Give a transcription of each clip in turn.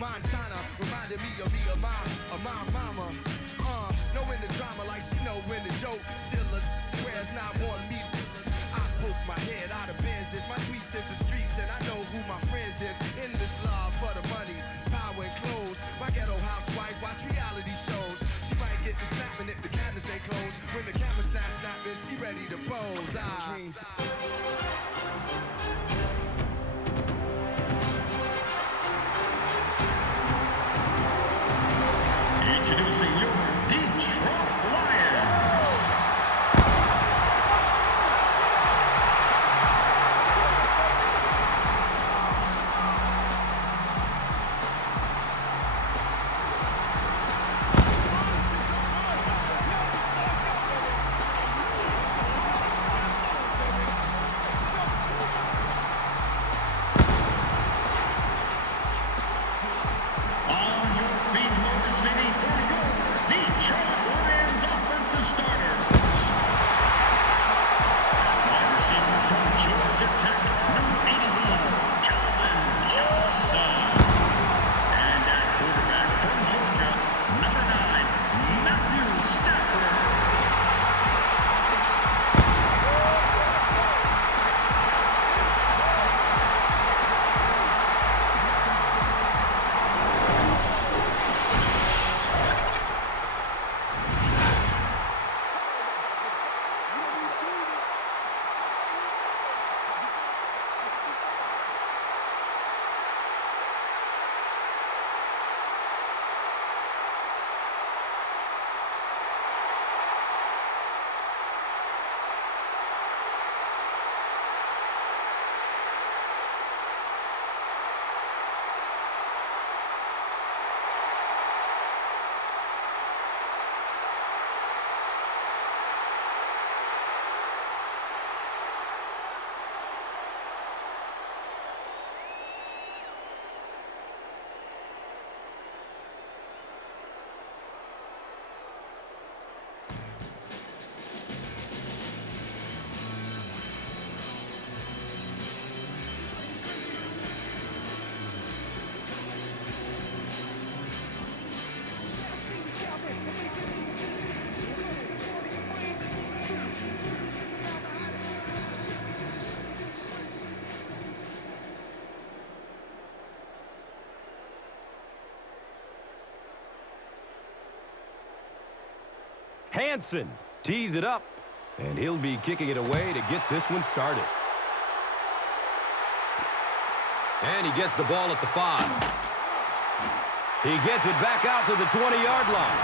Montana reminded me of my mama. Knowing the drama like she know when the joke. Still swears not one me. I poke my head out of Benz's. My tweets is the streets and I know who my friends is. In this love for the money, power and clothes. My ghetto housewife watch reality shows. She might get the snapping if the cameras ain't closed. When the camera snapping, she ready to pose. Introducing your Detroit Lions. Hansen tees it up, and he'll be kicking it away to get this one started. And he gets the ball at the 5. He gets it back out to the 20-yard line.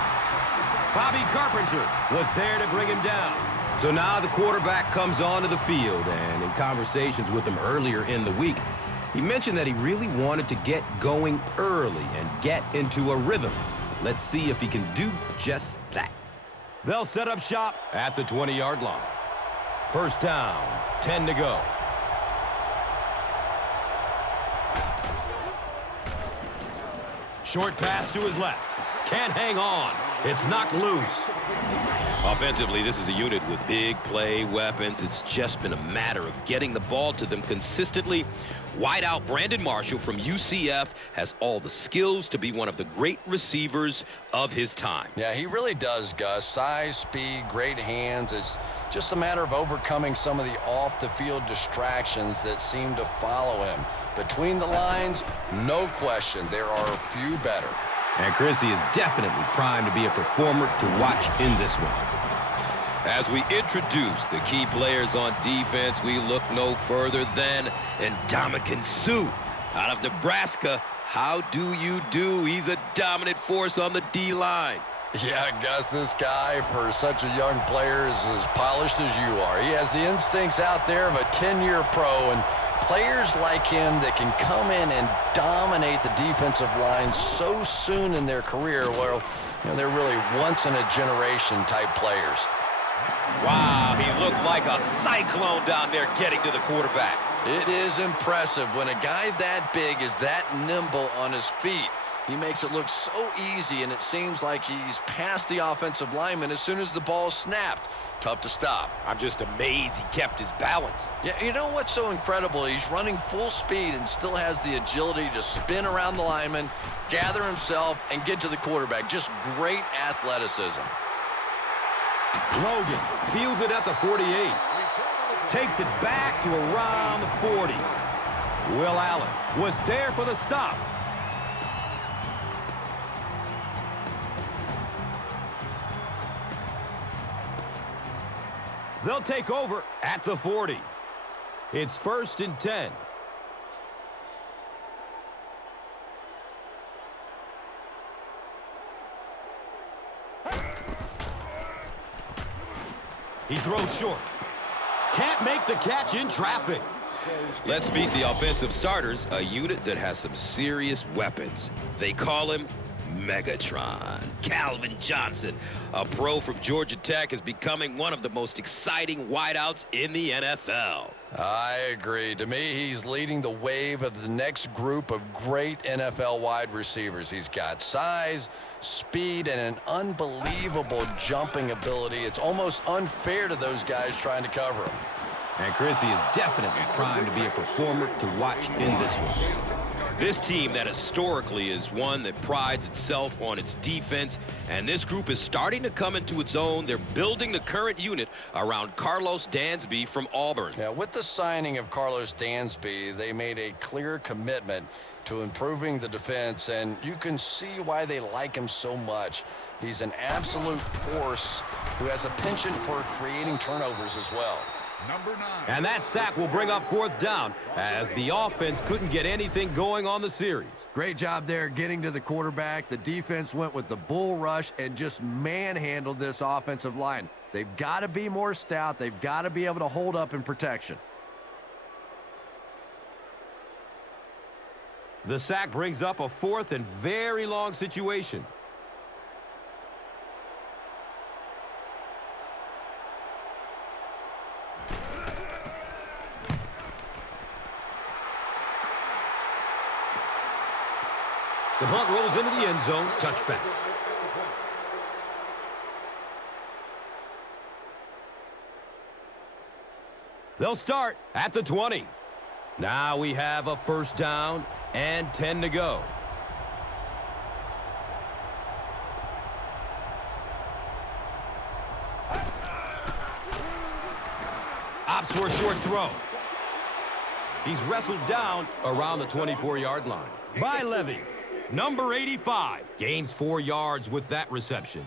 Bobby Carpenter was there to bring him down. So now the quarterback comes onto the field, and in conversations with him earlier in the week, he mentioned that he really wanted to get going early and get into a rhythm. Let's see if he can do just that. They'll set up shop at the 20-yard line. First down, 10 to go. Short pass to his left. Can't hang on. It's knocked loose. Offensively, this is a unit with big play weapons. It's just been a matter of getting the ball to them consistently. Wideout Brandon Marshall from UCF has all the skills to be one of the great receivers of his time. Yeah, he really does, Gus. Size, speed, great hands. It's just a matter of overcoming some of the off-the-field distractions that seem to follow him. Between the lines, no question, there are a few better. And Chrissy is definitely primed to be a performer to watch in this one. As we introduce the key players on defense, we look no further than Ndamukong Suh out of Nebraska. How do you do? He's a dominant force on the D-line. Yeah, Gus, this guy, for such a young player, is as polished as you are. He has the instincts out there of a 10-year pro, and players like him that can come in and dominate the defensive line so soon in their career, well, you know, they're really once-in-a-generation type players. Wow, he looked like a cyclone down there getting to the quarterback. It is impressive when a guy that big is that nimble on his feet. He makes it look so easy, and it seems like he's past the offensive lineman as soon as the ball snapped. Tough to stop. I'm just amazed he kept his balance. Yeah, you know what's so incredible? He's running full speed and still has the agility to spin around the lineman, gather himself, and get to the quarterback. Just great athleticism. Logan fields it at the 48. Takes it back to around the 40. Will Allen was there for the stop. They'll take over at the 40. It's 1st and 10. He throws short. Can't make the catch in traffic. Let's meet the offensive starters, a unit that has some serious weapons. They call him Megatron. Calvin Johnson, a pro from Georgia Tech, is becoming one of the most exciting wideouts in the NFL. I agree. To me, he's leading the wave of the next group of great NFL wide receivers. He's got size, speed, and an unbelievable jumping ability. It's almost unfair to those guys trying to cover him. And Chris, he is definitely primed to be a performer to watch in this one. This team that historically is one that prides itself on its defense, and this group is starting to come into its own. They're building the current unit around Carlos Dansby from Auburn. Yeah, with the signing of Carlos Dansby, they made a clear commitment to improving the defense, and you can see why they like him so much. He's an absolute force who has a penchant for creating turnovers as well. And that sack will bring up 4th down as the offense couldn't get anything going on the series. Great job there getting to the quarterback. The defense went with the bull rush and just manhandled this offensive line. They've got to be more stout. They've got to be able to hold up in protection. The sack brings up a 4th and very long situation. The punt rolls into the end zone. Touchback. They'll start at the 20. Now we have a 1st down and 10 to go. Opts for a short throw. He's wrestled down around the 24-yard line by Levy. Number 85 gains 4 yards with that reception.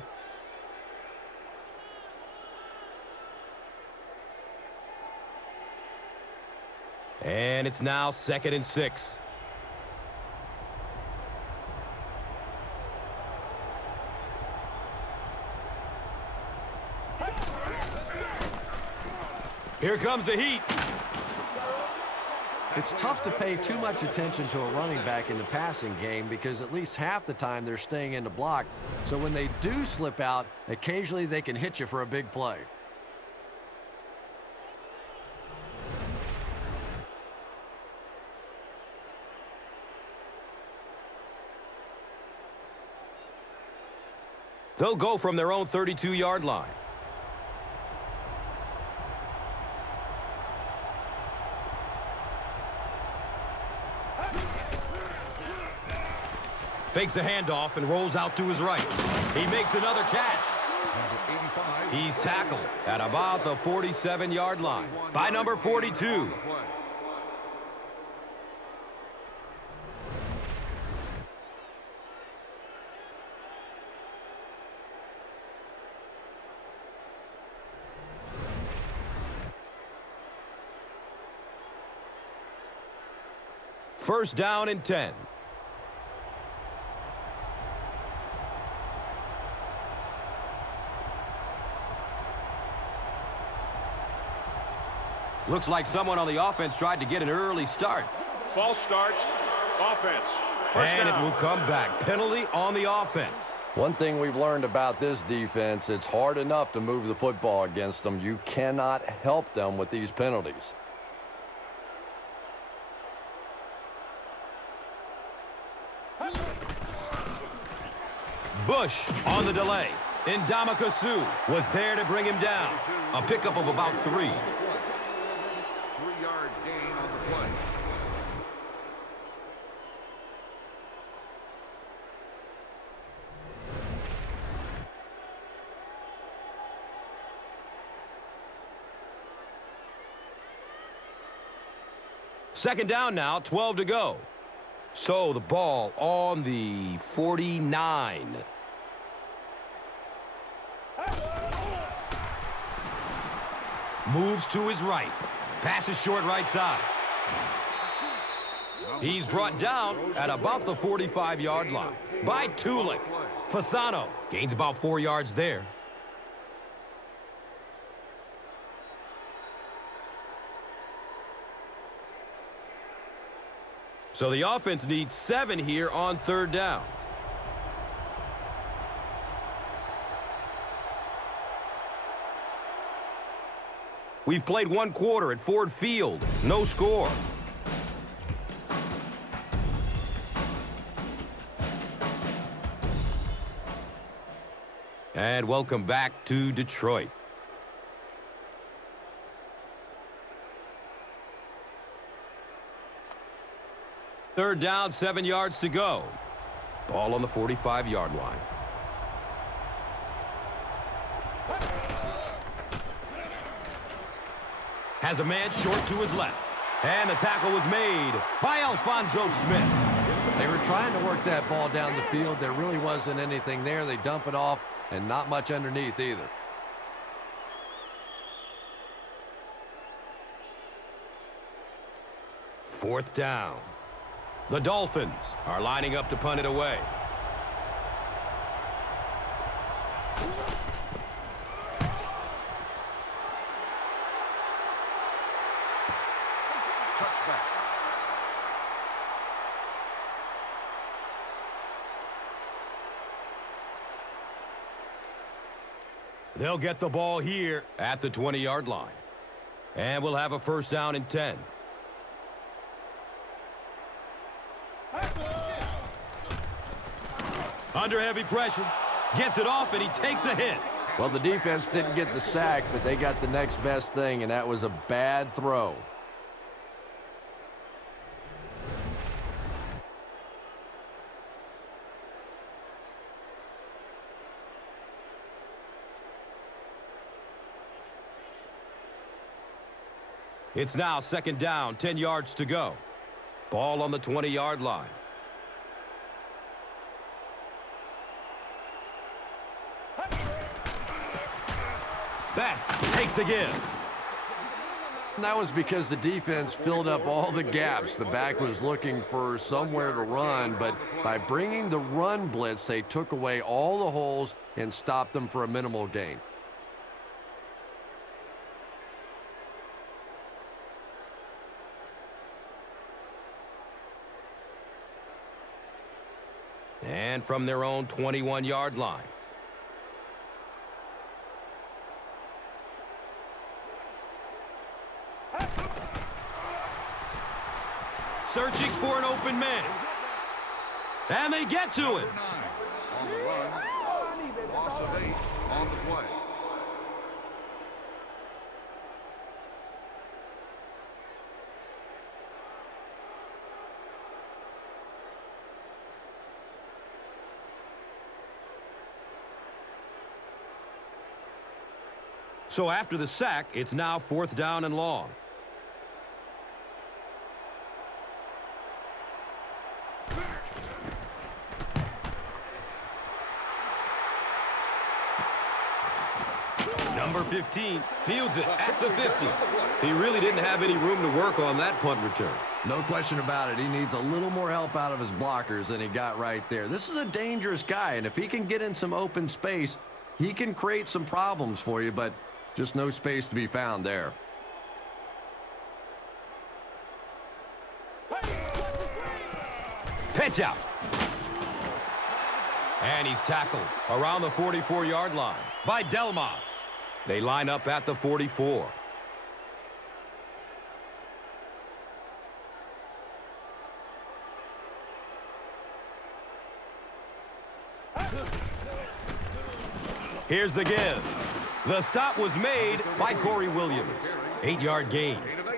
And it's now 2nd and 6. Here comes the heat. It's tough to pay too much attention to a running back in the passing game because at least half the time they're staying in the block. So when they do slip out, occasionally they can hit you for a big play. They'll go from their own 32-yard line. Fakes the handoff and rolls out to his right. He makes another catch. He's tackled at about the 47-yard line by number 42. First down and 10. Looks like someone on the offense tried to get an early start. False start, offense. First And down. it will come back. Penalty on the offense. One thing we've learned about this defense, it's hard enough to move the football against them. You cannot help them with these penalties. Bush on the delay. Ndamukong Suh was there to bring him down. A pickup of about 3. 3-yard gain on the play. Second down now, 12 to go. So the ball on the 49. Moves to his right. Passes short right side. He's brought down at about the 45-yard line by Tulik. Fasano gains about 4 yards there. So the offense needs 7 here on third down. We've played 1 quarter at Ford Field. No score. And welcome back to Detroit. Third down, 7 yards to go. Ball on the 45-yard line. Has a man short to his left. And the tackle was made by Alfonso Smith. They were trying to work that ball down the field. There really wasn't anything there. They dump it off, and not much underneath either. Fourth down. The Dolphins are lining up to punt it away. Touchback. They'll get the ball here at the 20-yard line. And we'll have a first down and 10. Under heavy pressure. Gets it off, and he takes a hit. Well, the defense didn't get the sack, but they got the next best thing, and that was a bad throw. It's now second down, 10 yards to go. Ball on the 20-yard line. Best takes the give. And that was because the defense filled up all the gaps. The back was looking for somewhere to run, but by bringing the run blitz, they took away all the holes and stopped them for a minimal gain. And from their own 21-yard line. Searching for an open man. And they get to it. On the run. Loss of 8 on the play. So after the sack, it's now fourth down and long. Number 15 fields it at the 50. He really didn't have any room to work on that punt return. No question about it. He needs a little more help out of his blockers than he got right there. This is a dangerous guy, and if he can get in some open space, he can create some problems for you, but just no space to be found there. Pitch out. And he's tackled around the 44-yard line by Delmas. They line up at the 44. Here's the give. The stop was made by Corey Williams. 8-yard gain. Gain of 8.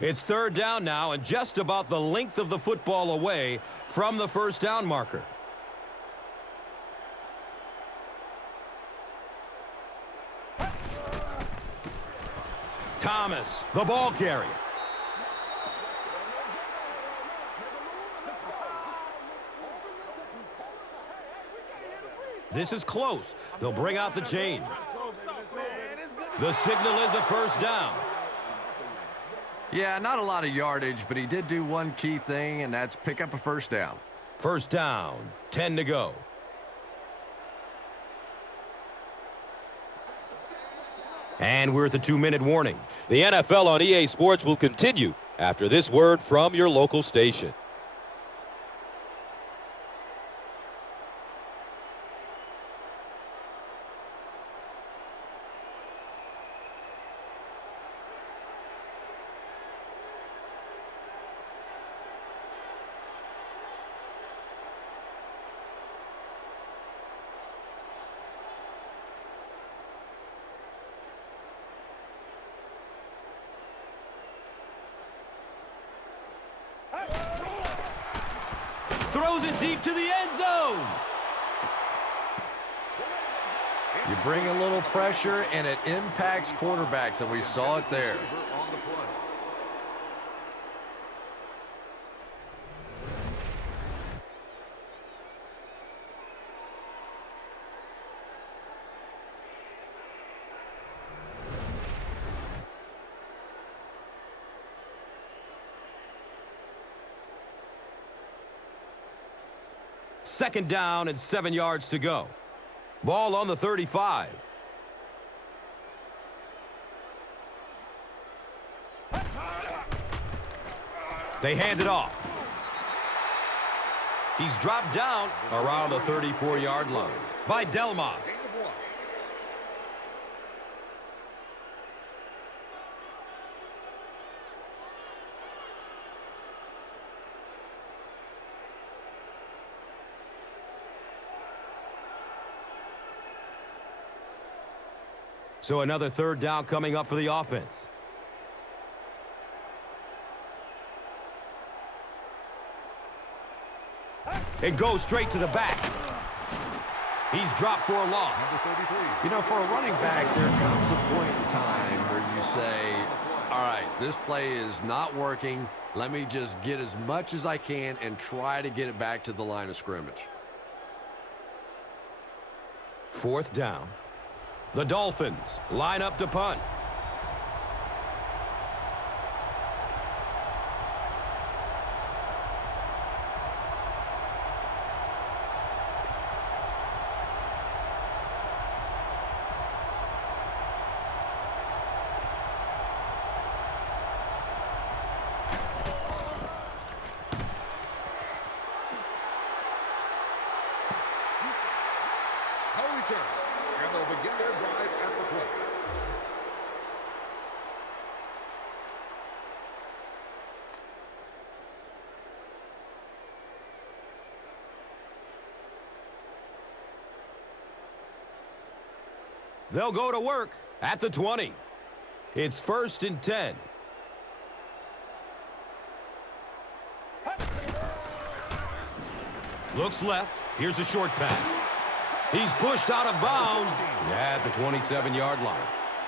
It's 3rd down now and just about the length of the football away from the first down marker. Thomas, the ball carrier. This is close. They'll bring out the change. The signal is a first down. Yeah, not a lot of yardage, but he did do one key thing, and that's pick up a first down. First down, 10 to go. And we're at the 2-minute warning. The NFL on EA Sports will continue after this word from your local station. Throws it deep to the end zone. You bring a little pressure, and it impacts quarterbacks, and we saw it there. On the play. Second down and 7 yards to go. Ball on the 35. They hand it off. He's dropped down around the 34-yard line by Delmas. So another 3rd down coming up for the offense. It goes straight to the back. He's dropped for a loss. You know, for a running back, there comes a point in time where you say, all right, this play is not working. Let me just get as much as I can and try to get it back to the line of scrimmage. 4th down. The Dolphins line up to punt. No return. And they'll begin their drive at the plate. They'll go to work at the 20. It's 1st and 10. Looks left. Here's a short pass. He's pushed out of bounds at the 27-yard line.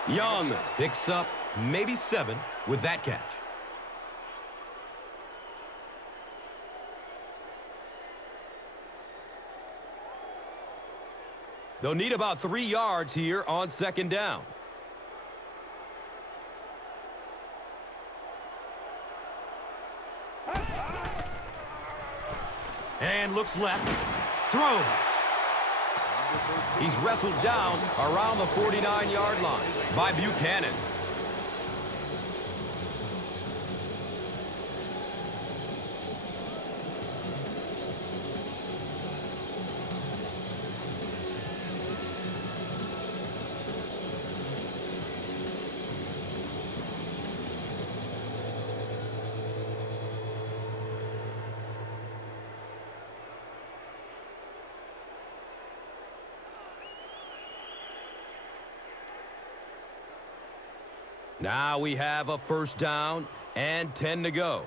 Young picks up maybe 7 with that catch. They'll need about 3 yards here on 2nd down. And looks left. Throws. He's wrestled down around the 49-yard line by Buchanan. Now we have a first down and 10 to go.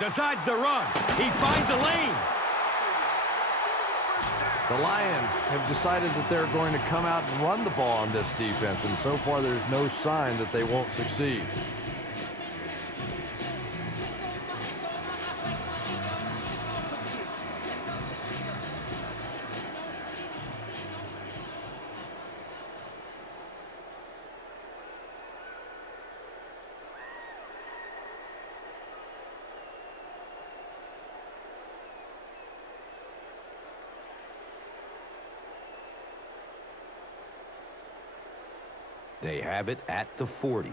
Decides to run. He finds a lane. The Lions have decided that they're going to come out and run the ball on this defense, and so far there's no sign that they won't succeed. They have it at the 40.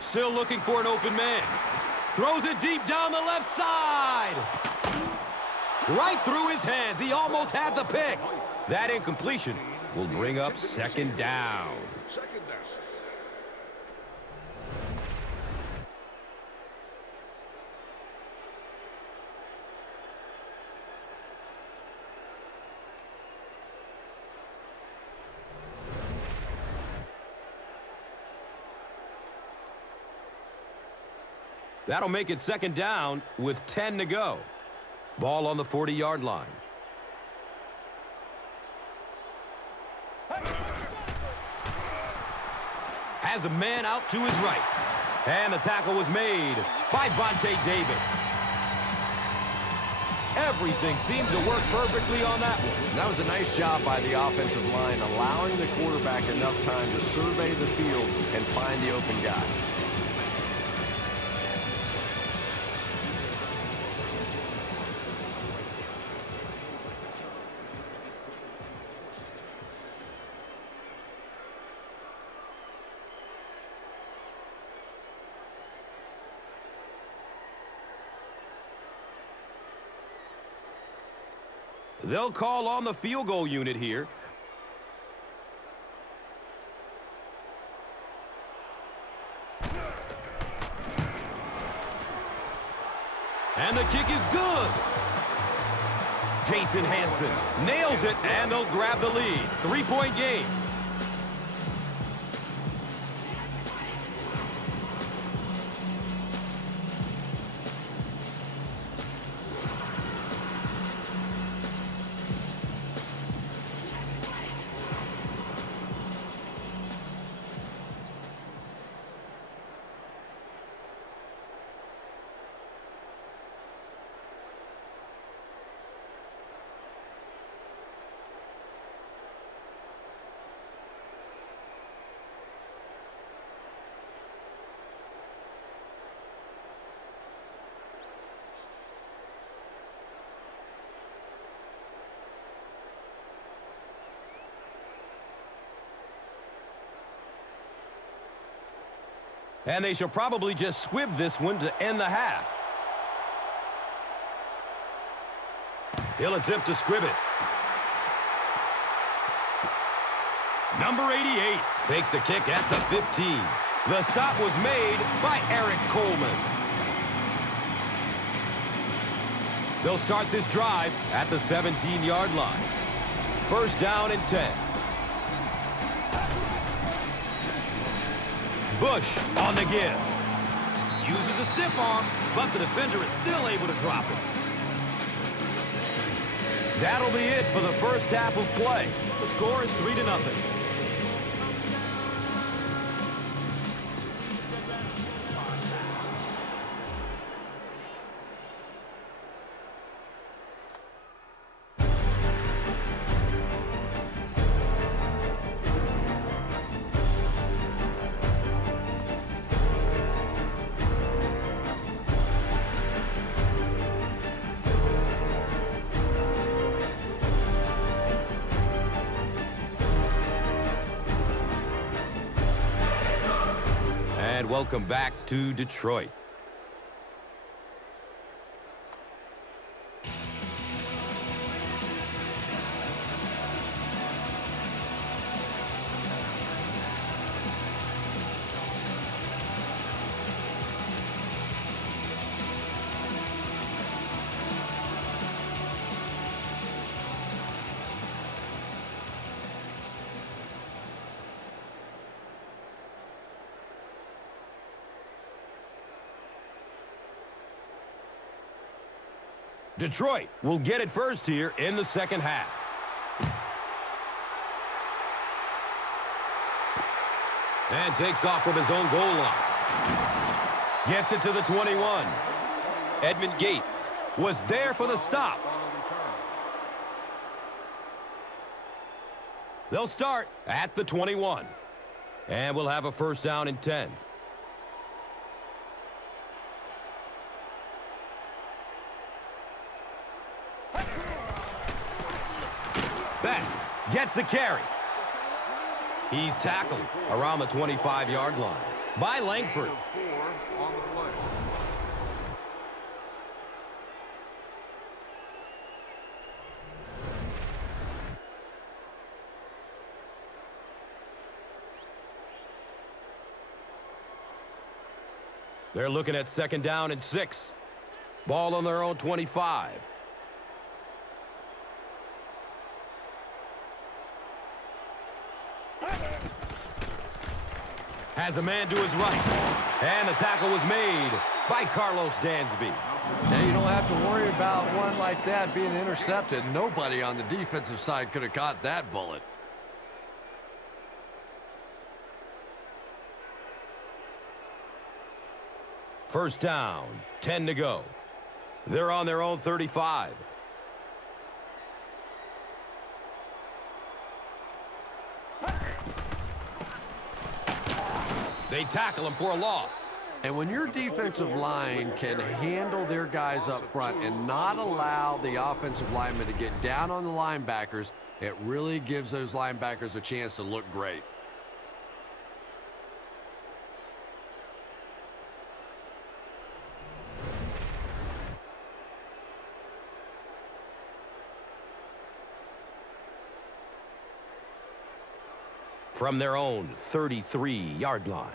Still looking for an open man. Throws it deep down the left side. Right through his hands. He almost had the pick. That incompletion will bring up second down. Second down. That'll make it second down with 10 to go. Ball on the 40-yard line. Has a man out to his right. And the tackle was made by Vontae Davis. Everything seemed to work perfectly on that one. That was a nice job by the offensive line, allowing the quarterback enough time to survey the field and find the open guy. They'll call on the field goal unit here. And the kick is good. Jason Hanson nails it, and they'll grab the lead. 3-point game. And they shall probably just squib this one to end the half. He'll attempt to squib it. Number 88 takes the kick at the 15. The stop was made by Eric Coleman. They'll start this drive at the 17-yard line. First down and 10. Bush on the give. Uses a stiff arm, but the defender is still able to drop it. That'll be it for the first half of play. The score is 3-0. And welcome back to Detroit. Detroit will get it first here in the second half. And takes off from his own goal line. Gets it to the 21. Edmund Gates Was there for the stop. They'll start at the 21. And we'll have a first down and 10. Best gets the carry. He's tackled around the 25-yard line by Langford. 4 on the play. They're looking at second down and 6. Ball on their own 25. Has a man to his right. And the tackle was made by Carlos Dansby. Yeah, you don't have to worry about one like that being intercepted. Nobody on the defensive side could have caught that bullet. First down, 10 to go. They're on their own 35. They tackle him for a loss. And when your defensive line can handle their guys up front and not allow the offensive linemen to get down on the linebackers, it really gives those linebackers a chance to look great. From their own 33-yard line.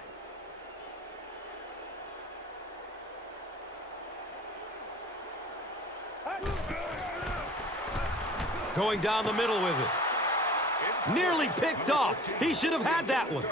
Going down the middle with it. Nearly picked off. He should have had that one.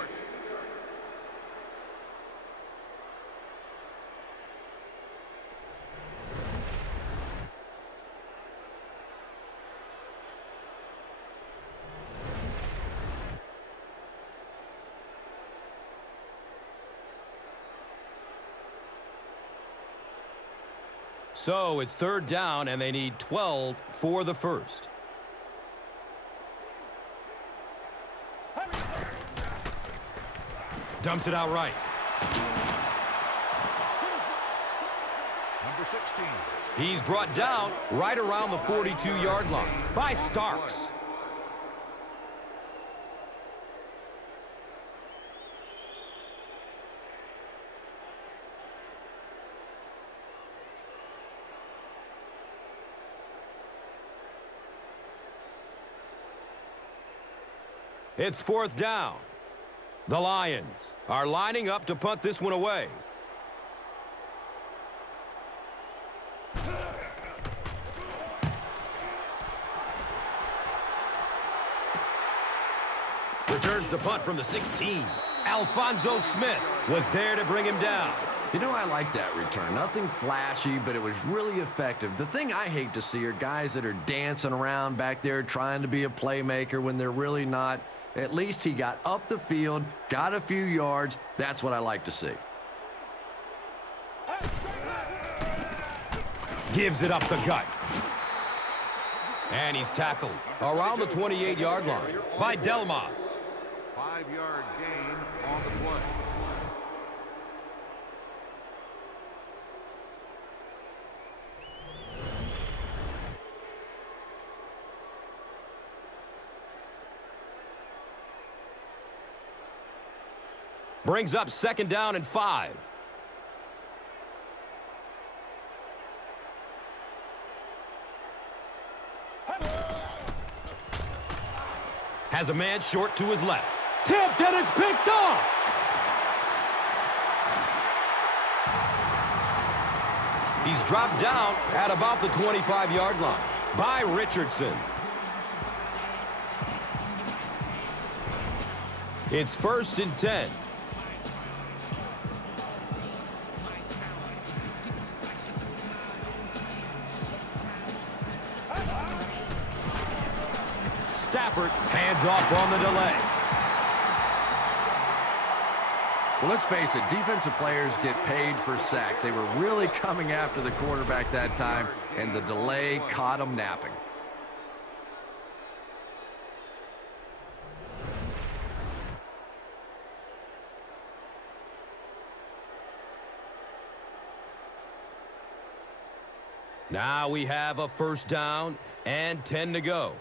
So it's third down, and they need 12 for the first. Dumps it out right. Number 16. He's brought down right around the 42-yard line by Starks. It's fourth down. The Lions are lining up to punt this one away. Returns the punt from the 16. Alfonso Smith was there to bring him down. You know, I like that return. Nothing flashy, but it was really effective. The thing I hate to see are guys that are dancing around back there trying to be a playmaker when they're really not. At least he got up the field, got a few yards. That's what I like to see. Gives it up the gut. And he's tackled around the 28-yard line by Delmas. 5-yard gain on the play. Brings up second down and 5. Has a man short to his left. Tipped, and it's picked off. He's dropped down at about the 25-yard line by Richardson. It's first and 10. Stafford hands off on the delay. Well, let's face it, defensive players get paid for sacks. They were really coming after the quarterback that time, and the delay caught them napping. Now we have a first down and 10 to go.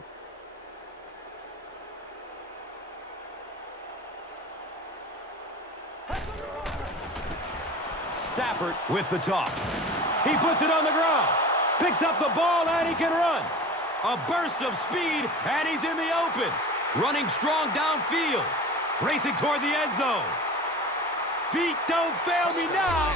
Stafford with the toss. He puts it on the ground. Picks up the ball and he can run. A burst of speed and he's in the open. Running strong downfield. Racing toward the end zone. Feet don't fail me now.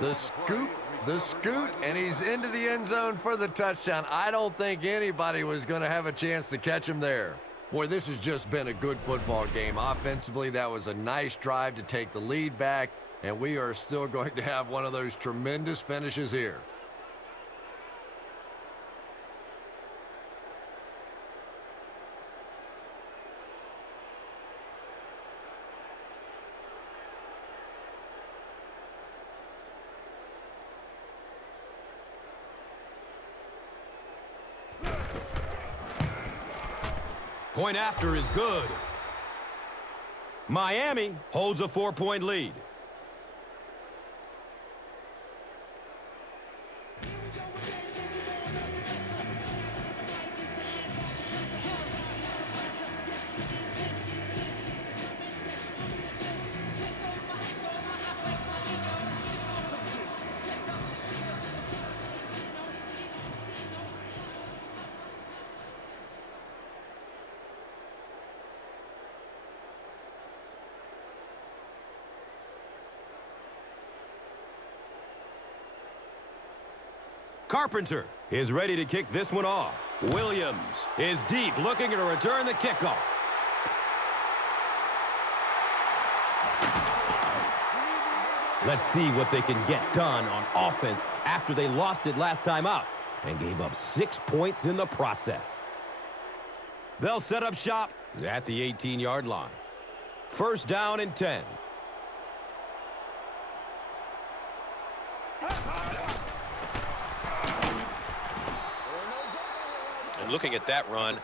The scoot, and he's into the end zone for the touchdown. I don't think anybody was going to have a chance to catch him there. Boy, this has just been a good football game. Offensively, that was a nice drive to take the lead back, and we are still going to have one of those tremendous finishes here. Point after is good. Miami holds a 4-point lead. Carpenter is ready to kick this one off. Williams is deep, looking to return the kickoff. Let's see what they can get done on offense after they lost it last time out and gave up 6 points in the process. They'll set up shop at the 18-yard line. First down and 10. And looking at that run,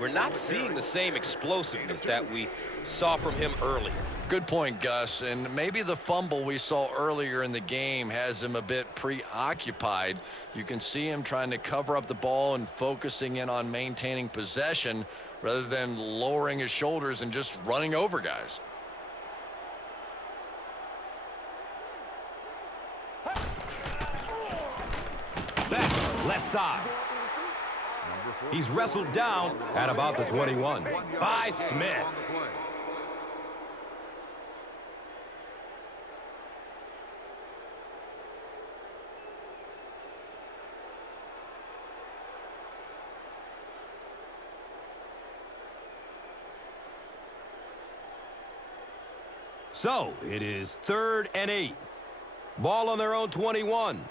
we're not seeing the same explosiveness that we saw from him earlier. Good point, Gus. And maybe the fumble we saw earlier in the game has him a bit preoccupied. You can see him trying to cover up the ball and focusing in on maintaining possession rather than lowering his shoulders and just running over guys. Back, left side. He's wrestled down at about the 21 by Smith. So it is 3rd and 8. Ball on their own 21.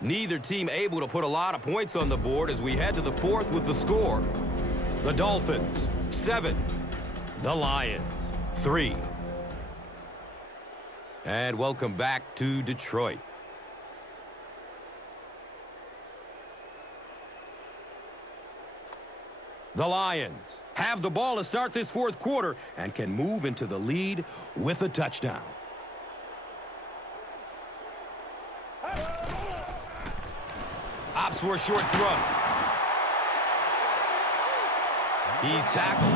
Neither team able to put a lot of points on the board as we head to the 4th with the score. The Dolphins, 7. The Lions, 3. And welcome back to Detroit. The Lions have the ball to start this 4th quarter and can move into the lead with a touchdown. Opts for a short throw. He's tackled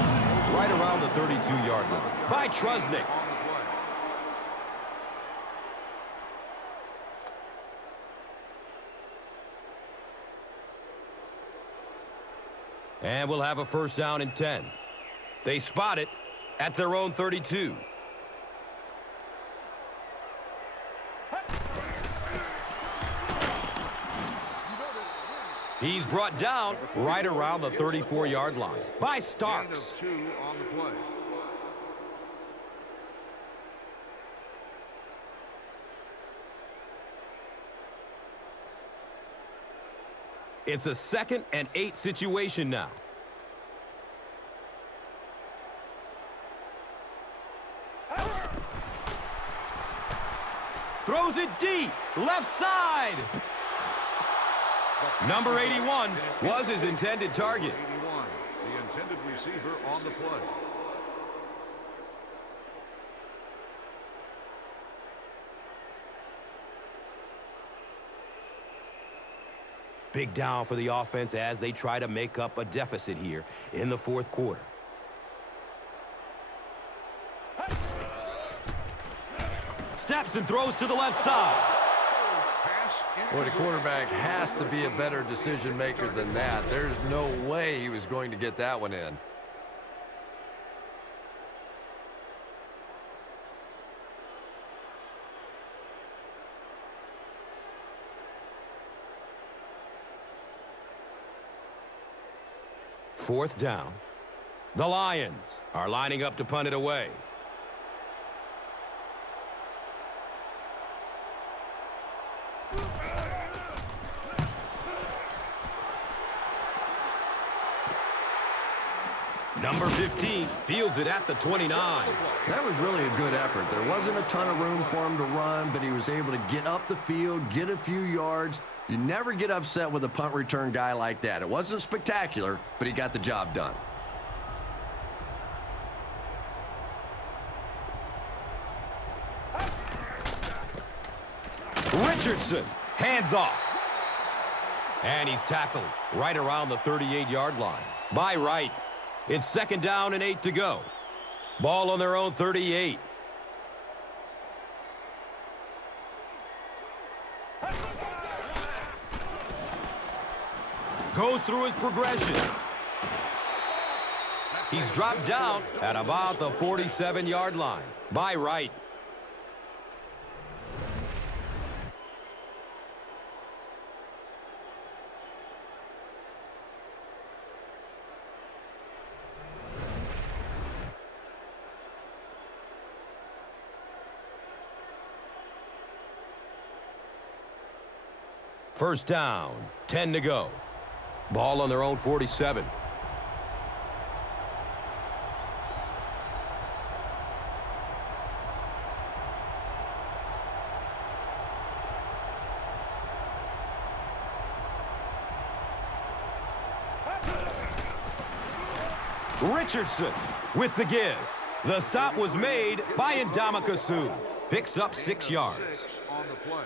right around the 32-yard line by Trusnick. And we'll have a first down and 10. They spot it at their own 32. He's brought down right around the 34-yard line by Starks. On the play. It's a 2nd and 8 situation now. Throws it deep, left side. Number 81 was his intended target. 81, the intended receiver on the play. Big down for the offense as they try to make up a deficit here in the 4th quarter. Steps and throws to the left side. Boy, the quarterback has to be a better decision maker than that. There's no way he was going to get that one in. Fourth down. The Lions are lining up to punt it away. Number 15 fields it at the 29. That was really a good effort. There wasn't a ton of room for him to run, but he was able to get up the field, get a few yards. You never get upset with a punt return guy like that. It wasn't spectacular, but he got the job done. Richardson, hands off. And he's tackled right around the 38-yard line. By Wright. It's 2nd down and 8 to go. Ball on their own 38. Goes through his progression. He's dropped down at about the 47-yard line. By Wright. First down, 10 to go. Ball on their own 47. Richardson with the give. The stop was made by Ndamukong Suh. Picks up 6 yards. On the play.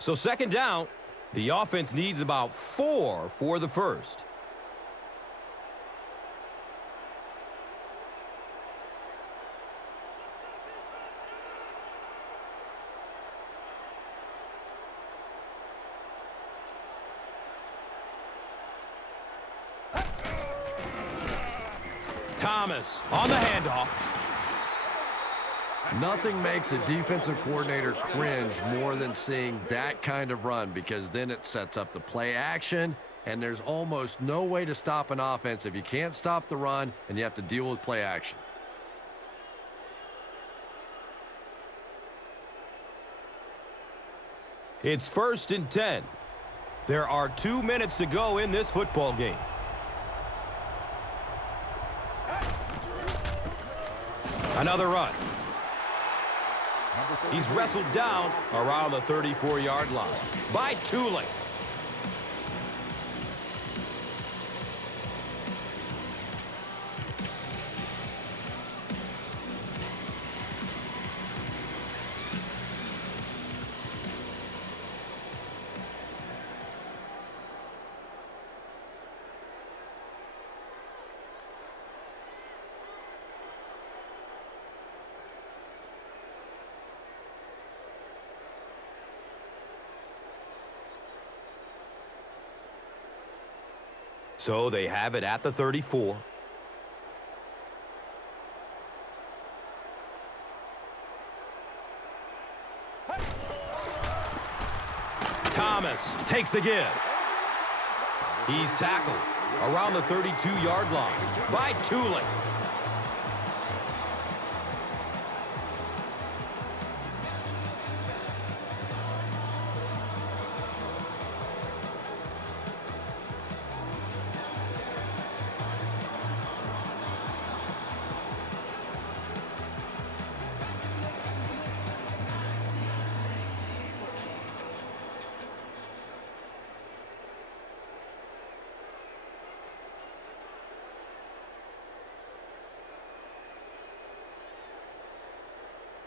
So 2nd down, the offense needs about 4 for the first. Thomas on the handoff. Nothing makes a defensive coordinator cringe more than seeing that kind of run, because then it sets up the play action, and there's almost no way to stop an offense if you can't stop the run and you have to deal with play action. It's 1st and 10. There are 2 minutes to go in this football game. Another run. He's wrestled down around the 34-yard line by Tulane. So they have it at the 34. Thomas takes the give. He's tackled around the 32-yard line by Tooling.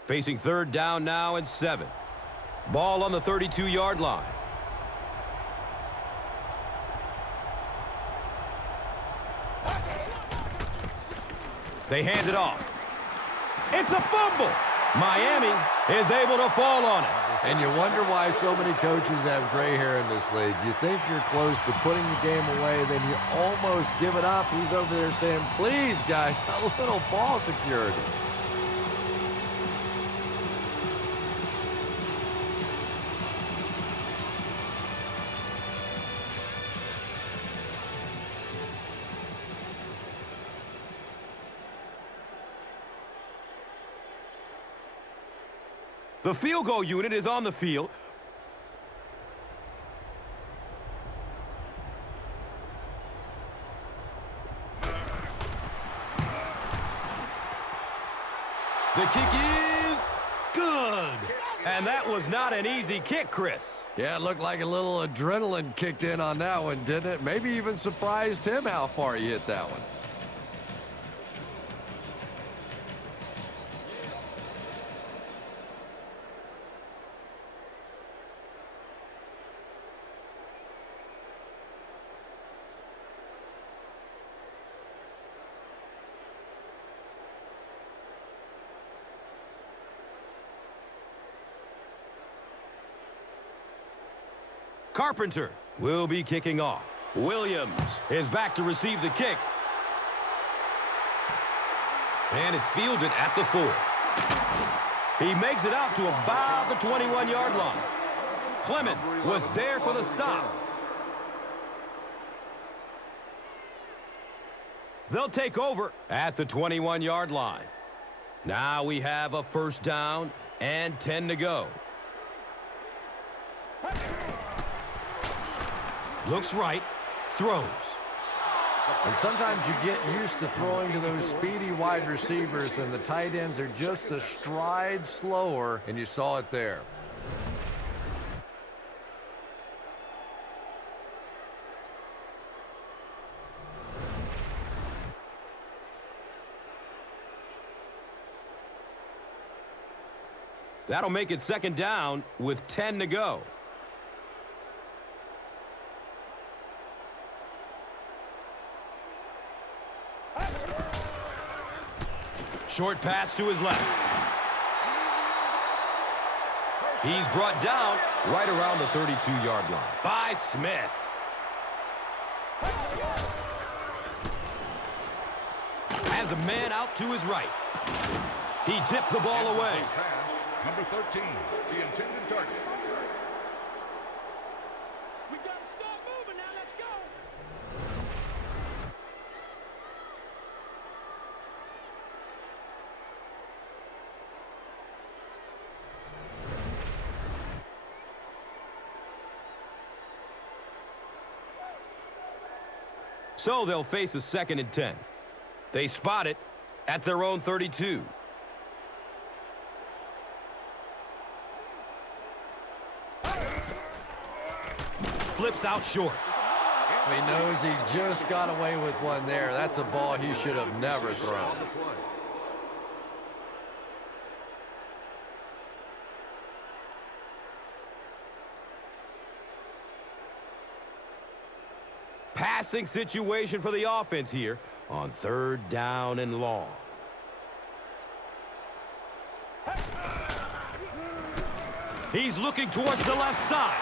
Facing third down now and 7. Ball on the 32-yard line. They hand it off. It's a fumble. Miami is able to fall on it. And you wonder why so many coaches have gray hair in this league. You think you're close to putting the game away, then you almost give it up. He's over there saying, please, guys, a little ball security. The field goal unit is on the field. The kick is good. And that was not an easy kick, Chris. Yeah, it looked like a little adrenaline kicked in on that one, didn't it? Maybe even surprised him how far he hit that one. Carpenter will be kicking off. Williams is back to receive the kick. And it's fielded at the 4. He makes it out to about the 21-yard line. Clemens was there for the stop. They'll take over at the 21-yard line. Now we have a first down and 10 to go. Looks right, throws. And sometimes you get used to throwing to those speedy wide receivers, and the tight ends are just a stride slower, and you saw it there. That'll make it second down with 10 to go. Short pass to his left. He's brought down right around the 32-yard line by Smith. Has a man out to his right. He tipped the ball away. Number 13, the intended target. We got to start moving now. Let's go. So they'll face a 2nd and 10. They spot it at their own 32. Flips out short. He knows he just got away with one there. That's a ball he should have never thrown. Passing situation for the offense here on 3rd down and long. He's looking towards the left side.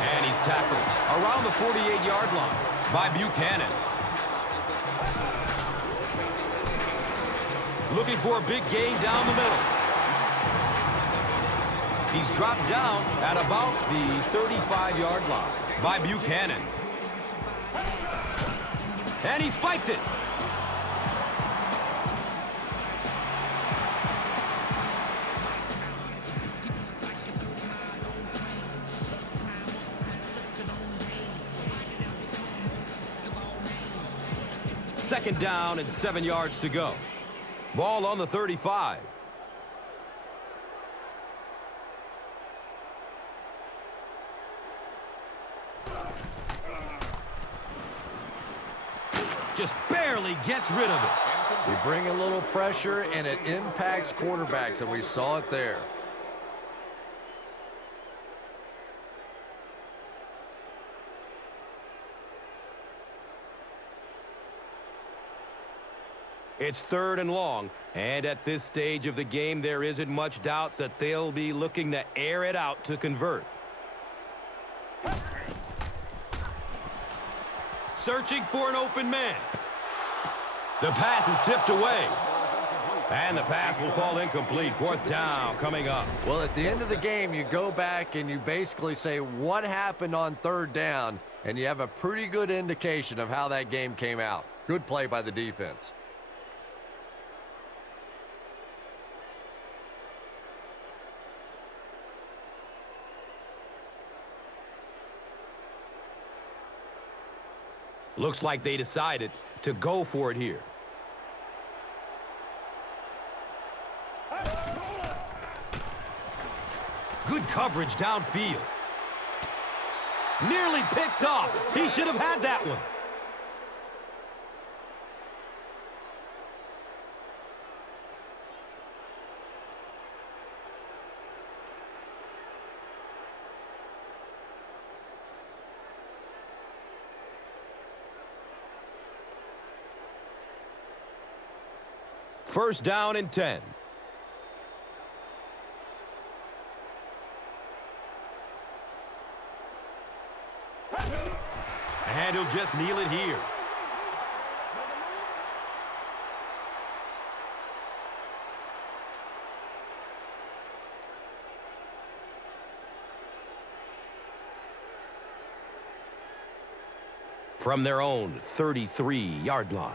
And he's tackled around the 48-yard line by Buchanan. Looking for a big gain down the middle. He's dropped down at about the 35-yard line by Buchanan. And he spiked it. Second down and 7 yards to go. Ball on the 35. Just barely gets rid of it. You bring a little pressure, and it impacts quarterbacks, and we saw it there. It's 3rd and long, and at this stage of the game, there isn't much doubt that they'll be looking to air it out to convert. Searching for an open man. The pass is tipped away. And the pass will fall incomplete. 4th down coming up. Well, at the end of the game, you go back and you basically say what happened on 3rd down, and you have a pretty good indication of how that game came out. Good play by the defense. Looks like they decided to go for it here. Good coverage downfield. Nearly picked off. He should have had that one. First down and 10. And he'll just kneel it here. From their own 33-yard line.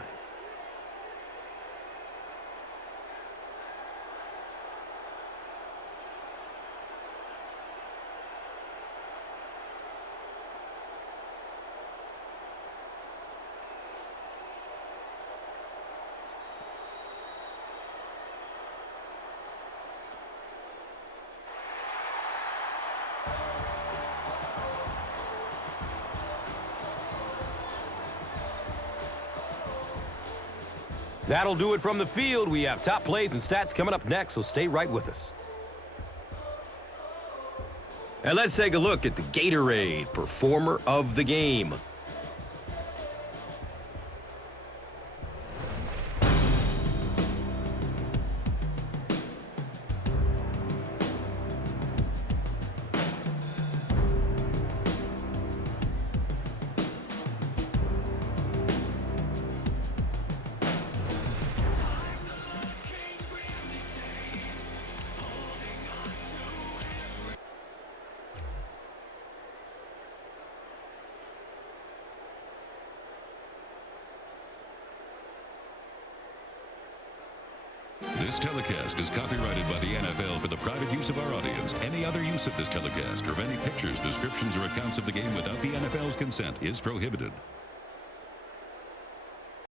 That'll do it from the field. We have top plays and stats coming up next, so stay right with us. And let's take a look at the Gatorade Performer of the Game. This telecast is copyrighted by the NFL for the private use of our audience. Any other use of this telecast or of any pictures, descriptions, or accounts of the game without the NFL's consent is prohibited.